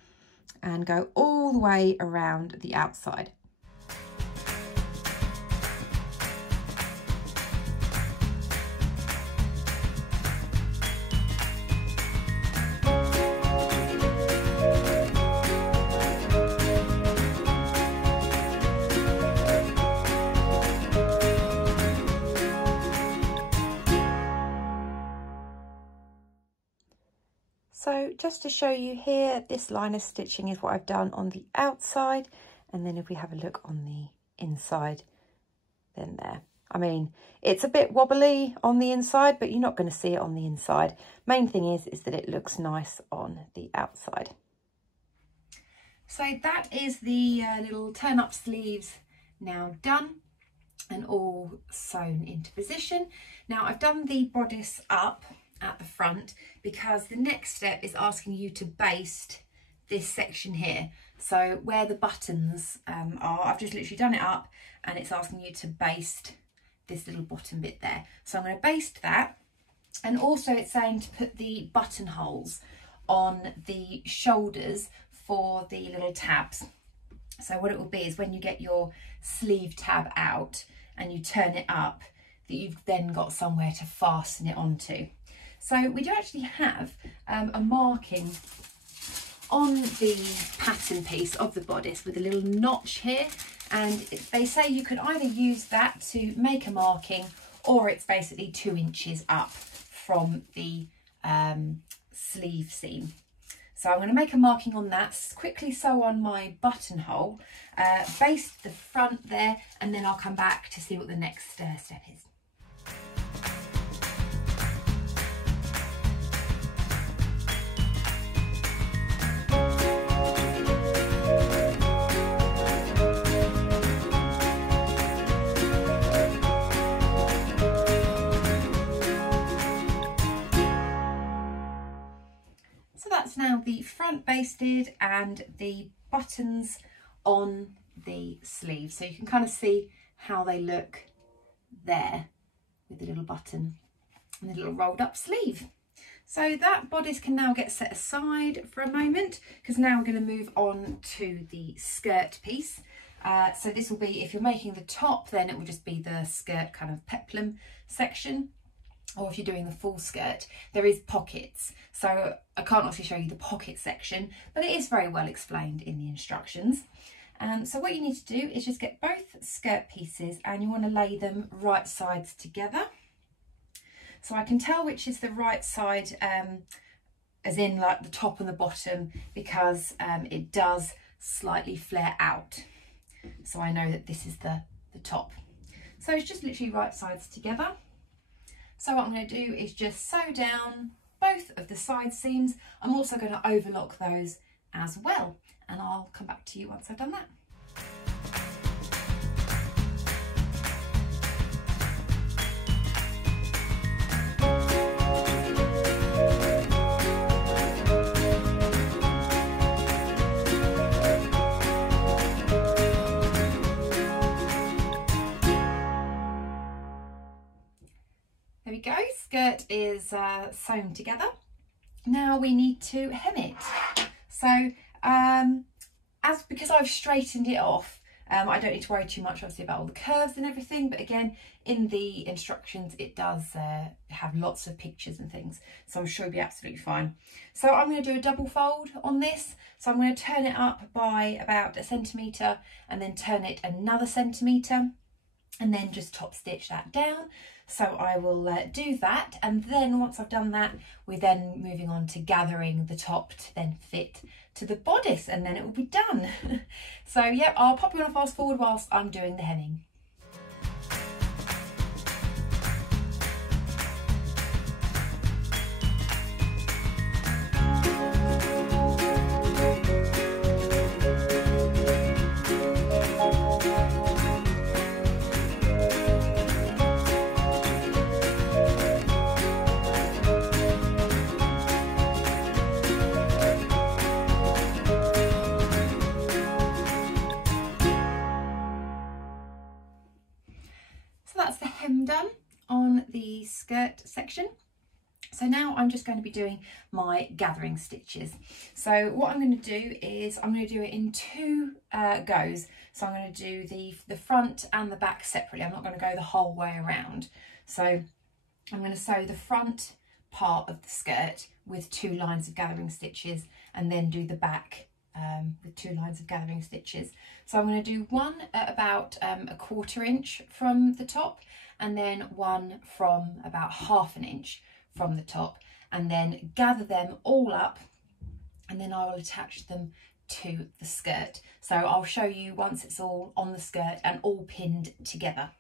and go all the way around the outside. So just to show you here, this line of stitching is what I've done on the outside. And then if we have a look on the inside, then there. I mean, it's a bit wobbly on the inside, but you're not going to see it on the inside. Main thing is that it looks nice on the outside. So that is the little turn-up sleeves now done and all sewn into position. Now I've done the bodice up at the front because the next step is asking you to baste this section here. So where the buttons are, I've just literally done it up and it's asking you to baste this little bottom bit there. So I'm going to baste that, and also it's saying to put the buttonholes on the shoulders for the little tabs. So what it will be is when you get your sleeve tab out and you turn it up, that you've then got somewhere to fasten it onto. So we do actually have a marking on the pattern piece of the bodice with a little notch here, and they say you can either use that to make a marking, or it's basically 2 inches up from the sleeve seam. So I'm going to make a marking on that, quickly sew on my buttonhole, baste the front there, and then I'll come back to see what the next step is. Now the front basted and the buttons on the sleeve, so you can kind of see how they look there with the little button and the little rolled up sleeve. So that bodice can now get set aside for a moment, because now we're going to move on to the skirt piece. So this will be, if you're making the top, then it will just be the skirt kind of peplum section. Or if you're doing the full skirt, there is pockets. So I can't obviously show you the pocket section, but it is very well explained in the instructions. So what you need to do is just get both skirt pieces and you want to lay them right sides together. So I can tell which is the right side, as in like the top and the bottom, because it does slightly flare out. So I know that this is the top. So it's just literally right sides together. So what I'm going to do is just sew down both of the side seams. I'm also going to overlock those as well, and I'll come back to you once I've done that. There we go, skirt is sewn together. Now we need to hem it. So because I've straightened it off, I don't need to worry too much obviously about all the curves and everything, but again, in the instructions it does have lots of pictures and things, so I'm sure it'll be absolutely fine. So I'm going to do a double fold on this. So I'm going to turn it up by about 1 centimetre and then turn it another centimetre, and then just top stitch that down. So I will do that, and then once I've done that, we're then moving on to gathering the top to then fit to the bodice, and then it will be done. So yeah, I'll pop you on a fast forward whilst I'm doing the hemming. Done on the skirt section. So now I'm just going to be doing my gathering stitches. So what I'm going to do is I'm going to do it in 2 goes. So I'm going to do the front and the back separately. I'm not going to go the whole way around. So I'm going to sew the front part of the skirt with 2 lines of gathering stitches, and then do the back with 2 lines of gathering stitches. So I'm going to do one at about 1/4 inch from the top, and then one from about 1/2 inch from the top, and then gather them all up, and then I will attach them to the skirt. So I'll show you once it's all on the skirt and all pinned together.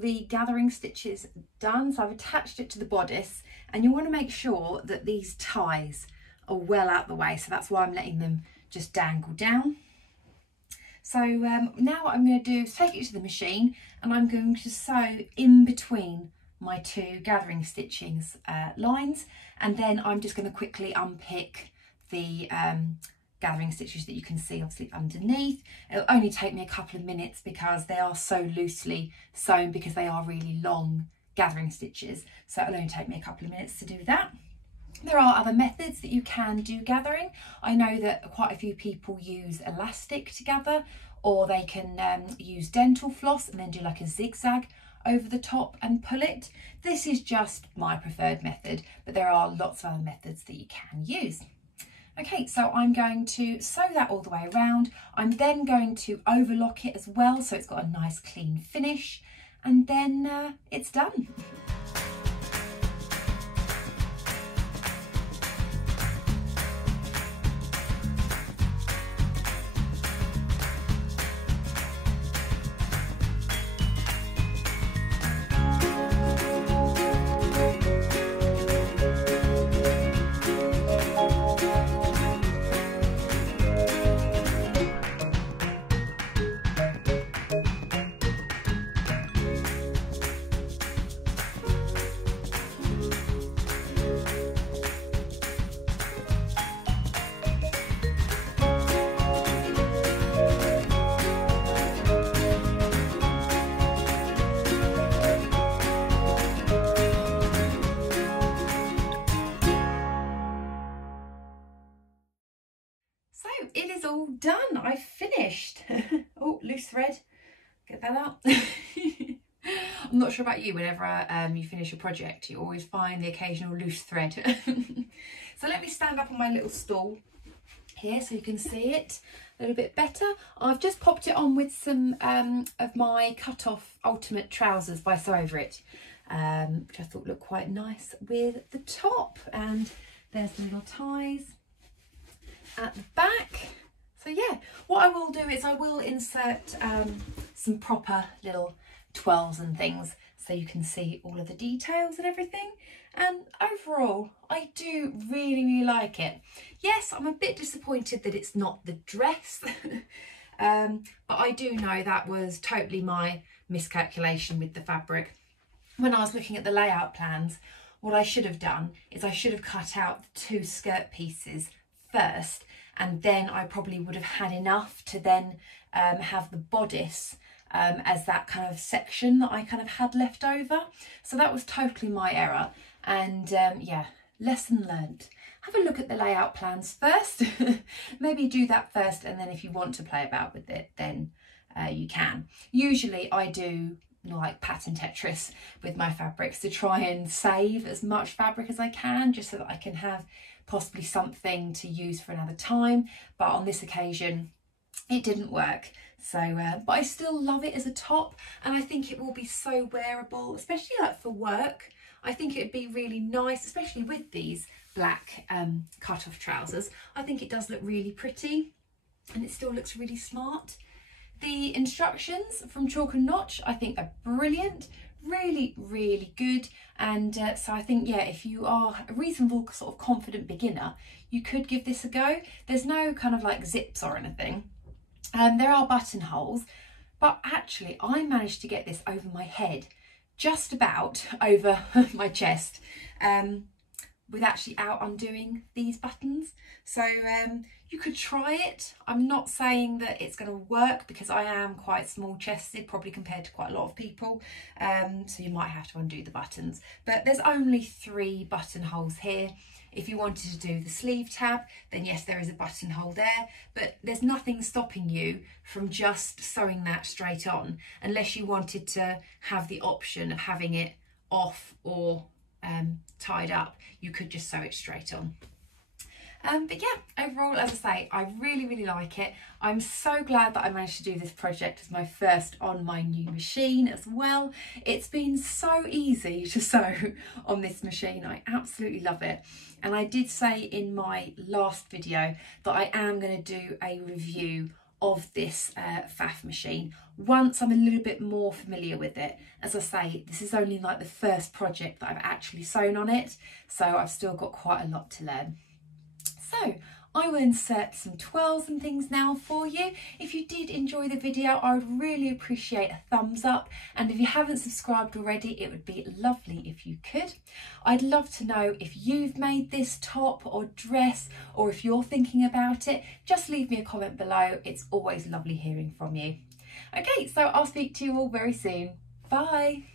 the gathering stitches done, so I've attached it to the bodice, and you want to make sure that these ties are well out the way, so that's why I'm letting them just dangle down. So now what I'm going to do is take it to the machine, and I'm going to sew in between my two gathering stitchings lines, and then I'm just going to quickly unpick the gathering stitches that you can see obviously underneath. It'll only take me a couple of minutes because they are so loosely sewn, because they are really long gathering stitches, so it'll only take me a couple of minutes to do that. There are other methods that you can do gathering. I know that quite a few people use elastic to gather, or they can use dental floss and then do like a zigzag over the top and pull it. This is just my preferred method, but there are lots of other methods that you can use. Okay, so I'm going to sew that all the way around. I'm then going to overlock it as well, so it's got a nice clean finish, and then it's done. So it is all done. I've finished. Oh, loose thread. Get that out. I'm not sure about you, whenever you finish a project, you always find the occasional loose thread. So let me stand up on my little stool here so you can see it a little bit better. I've just popped it on with some of my cut-off ultimate trousers by Sew Over It, which I thought looked quite nice with the top. And there's the little ties at the back. So yeah, what I will do is I will insert some proper little twirls and things so you can see all of the details and everything. And overall, I do really like it. Yes, I'm a bit disappointed that it's not the dress, but I do know that was totally my miscalculation with the fabric. When I was looking at the layout plans, what I should have done is I should have cut out the two skirt pieces first, and then I probably would have had enough to then have the bodice as that kind of section that I kind of had left over. So that was totally my error, and yeah, lesson learned. Have a look at the layout plans first. Maybe do that first, and then if you want to play about with it, then you can. Usually I do like pattern Tetris with my fabrics to try and save as much fabric as I can, just so that I can have possibly something to use for another time. But on this occasion it didn't work, so but I still love it as a top, and I think it will be so wearable, especially like for work. I think it'd be really nice, especially with these black cut-off trousers. I think it does look really pretty, and it still looks really smart. The instructions from Chalk and Notch I think are brilliant, really good, and so I think, yeah, if you are a reasonable sort of confident beginner, you could give this a go. There's no kind of like zips or anything. There are buttonholes, but actually I managed to get this over my head, just about over my chest, with actually out undoing these buttons. So you could try it. I'm not saying that it's going to work, because I am quite small chested, probably compared to quite a lot of people, so you might have to undo the buttons. But there's only 3 buttonholes here. If you wanted to do the sleeve tab, then yes, there is a buttonhole there, but there's nothing stopping you from just sewing that straight on, unless you wanted to have the option of having it off or tied up. You could just sew it straight on. But yeah, overall, as I say, I really like it. I'm so glad that I managed to do this project as my first on my new machine as well. It's been so easy to sew on this machine. I absolutely love it. And I did say in my last video that I am going to do a review of this Pfaff machine once I'm a little bit more familiar with it. As I say, this is only like the first project that I've actually sewn on it, so I've still got quite a lot to learn. So I will insert some twirls and things now for you. If you did enjoy the video, I would really appreciate a thumbs up, and if you haven't subscribed already, it would be lovely if you could. I'd love to know if you've made this top or dress, or if you're thinking about it. Just leave me a comment below. It's always lovely hearing from you. Okay, so I'll speak to you all very soon. Bye.